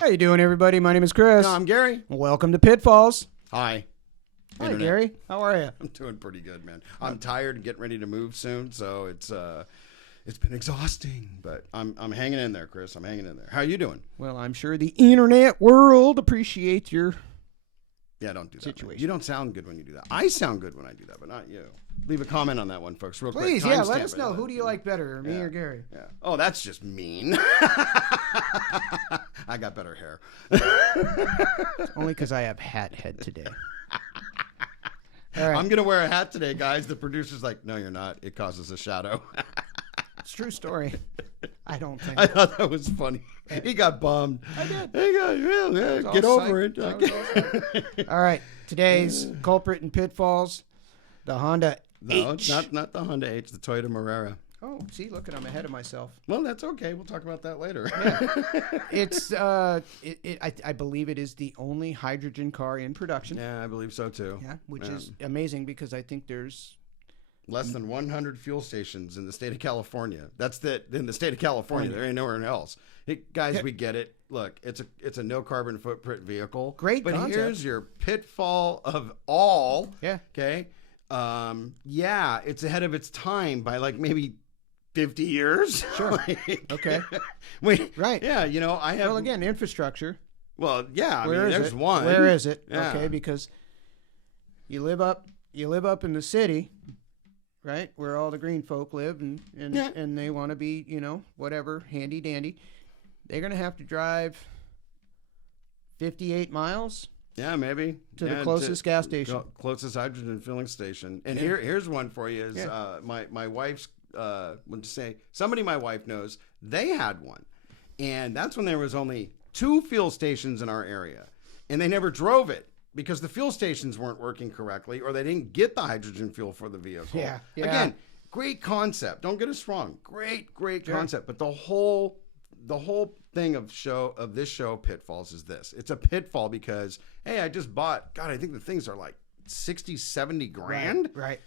How you doing, everybody? My name is Chris. No, I'm Gary. Welcome to Pitfalls. Hi. Hi, Internet. Gary. How are you? I'm doing pretty good, man. I'm tired and getting ready to move soon, so it's been exhausting, but I'm hanging in there, Chris. I'm hanging in there. How you doing? Well, I'm sure the internet world appreciates your Don't do that. situation. Man. You don't sound good when you do that. I sound good when I do that, but not you. Leave a comment on that one, folks, real quick. Please, let us know. Who do you like better, me or Gary? Yeah. Oh, that's just mean. I got better hair. Only because I have hat head today. All right. I'm going to wear a hat today, guys. The producer's like, no, you're not. It causes a shadow. It's a true story. I don't think. I thought that was funny. He got bummed. I did. He got, get over it. All right. Today's culprit in Pitfalls, the Honda H. No, not the Honda H, the Toyota Mirai. Oh, see, look at I'm ahead of myself. Well, that's okay. We'll talk about that later. Yeah. It's I believe it is the only hydrogen car in production. Yeah, I believe so too. Yeah, which is amazing because I think there's less than 100 fuel stations in the state of California. That's in the state of California. There ain't nowhere else. Guys, we get it. Look, it's a no carbon footprint vehicle. Great but concept. Here's your pitfall of all. Yeah. Okay. It's ahead of its time by like maybe 50 years. Sure. Okay. Wait. Right. Yeah. I have. Well, again, infrastructure. Well, yeah. There's one. Where is it? Yeah. Okay, because you live up in the city, right, where all the green folk live, and they want to be, whatever, handy dandy. They're gonna have to drive 58 miles. Yeah, maybe to the closest gas station, closest hydrogen filling station. And here's one for you: is my wife's somebody my wife knows, they had one, and that's when there was only 2 fuel stations in our area, and they never drove it because the fuel stations weren't working correctly, or they didn't get the hydrogen fuel for the vehicle. Yeah. Again, great concept. Don't get us wrong. Great concept. But the whole thing of this show Pitfalls is this. It's a pitfall because, hey, I just bought, God, I think the things are like 60, 70 grand. Right.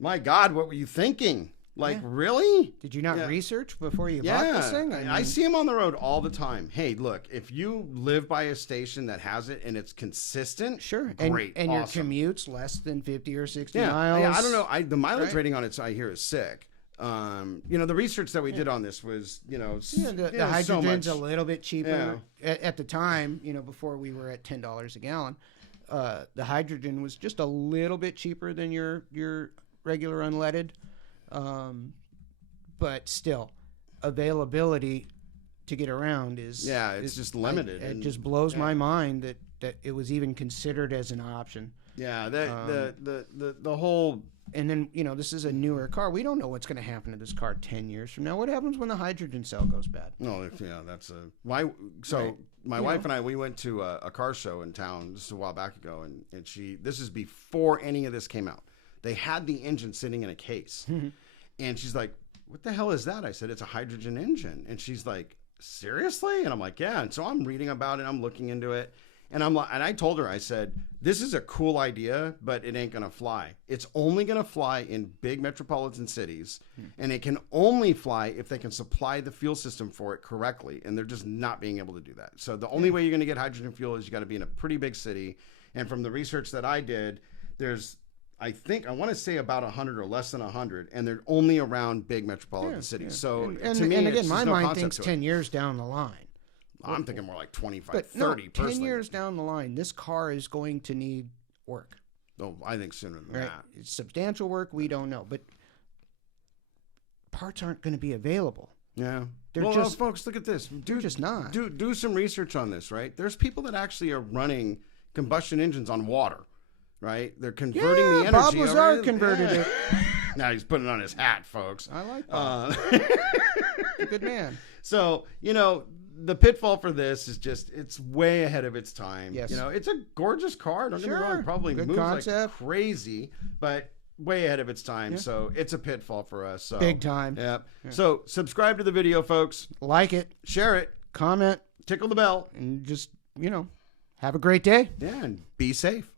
My God, what were you thinking? Like, really? Did you not research before you bought this thing? I see them on the road all the time. Hey, look, if you live by a station that has it and it's consistent, sure. Great. And awesome. Your commute's less than 50 or 60 miles. miles. Yeah, I don't know. The mileage rating on it, I hear, is sick. The research that we did on this was, the hydrogen's a little bit cheaper at the time, before we were at $10 a gallon. The hydrogen was just a little bit cheaper than your regular unleaded. But still, availability to get around is it's just limited. It just blows my mind that it was even considered as an option. Yeah, the whole. And then, this is a newer car. We don't know what's going to happen to this car 10 years from now. What happens when the hydrogen cell goes bad? No, that's why. So right. My wife and I, we went to a car show in town just a while back ago, and this is before any of this came out. They had the engine sitting in a case, and she's like, "What the hell is that?" I said, "It's a hydrogen engine," and she's like, "Seriously?" And I'm like, "Yeah." And so I'm reading about it, I'm looking into it. And I told her, I said, this is a cool idea, but it ain't going to fly. It's only going to fly in big metropolitan cities, and it can only fly if they can supply the fuel system for it correctly, and they're just not being able to do that. So the only way you're going to get hydrogen fuel is you got to be in a pretty big city. And from the research that I did, there's, I want to say about 100 or less than 100, and they're only around big metropolitan cities. So to me, and again, it's my no mind thinks 10 years down the line. I'm thinking more like 25, but 30 personally. 10 years down the line, this car is going to need work. Oh, I think sooner than that. It's substantial work, we don't know. But parts aren't going to be available. Yeah. Well, folks, look at this. They're just not. Do some research on this, right? There's people that actually are running combustion engines on water, right? They're converting the energy. Bob Lazar converted it. Now he's putting on his hat, folks. I like that. He's a good man. So, the pitfall for this is just, it's way ahead of its time. Yes. It's a gorgeous car. Don't get me wrong. It probably good moves concept. like crazy, but way ahead of its time. Yeah. So it's a pitfall for us. So. Big time. Yeah. So subscribe to the video, folks. Like it. Share it. Comment. Tickle the bell. And just, have a great day. Yeah, and be safe.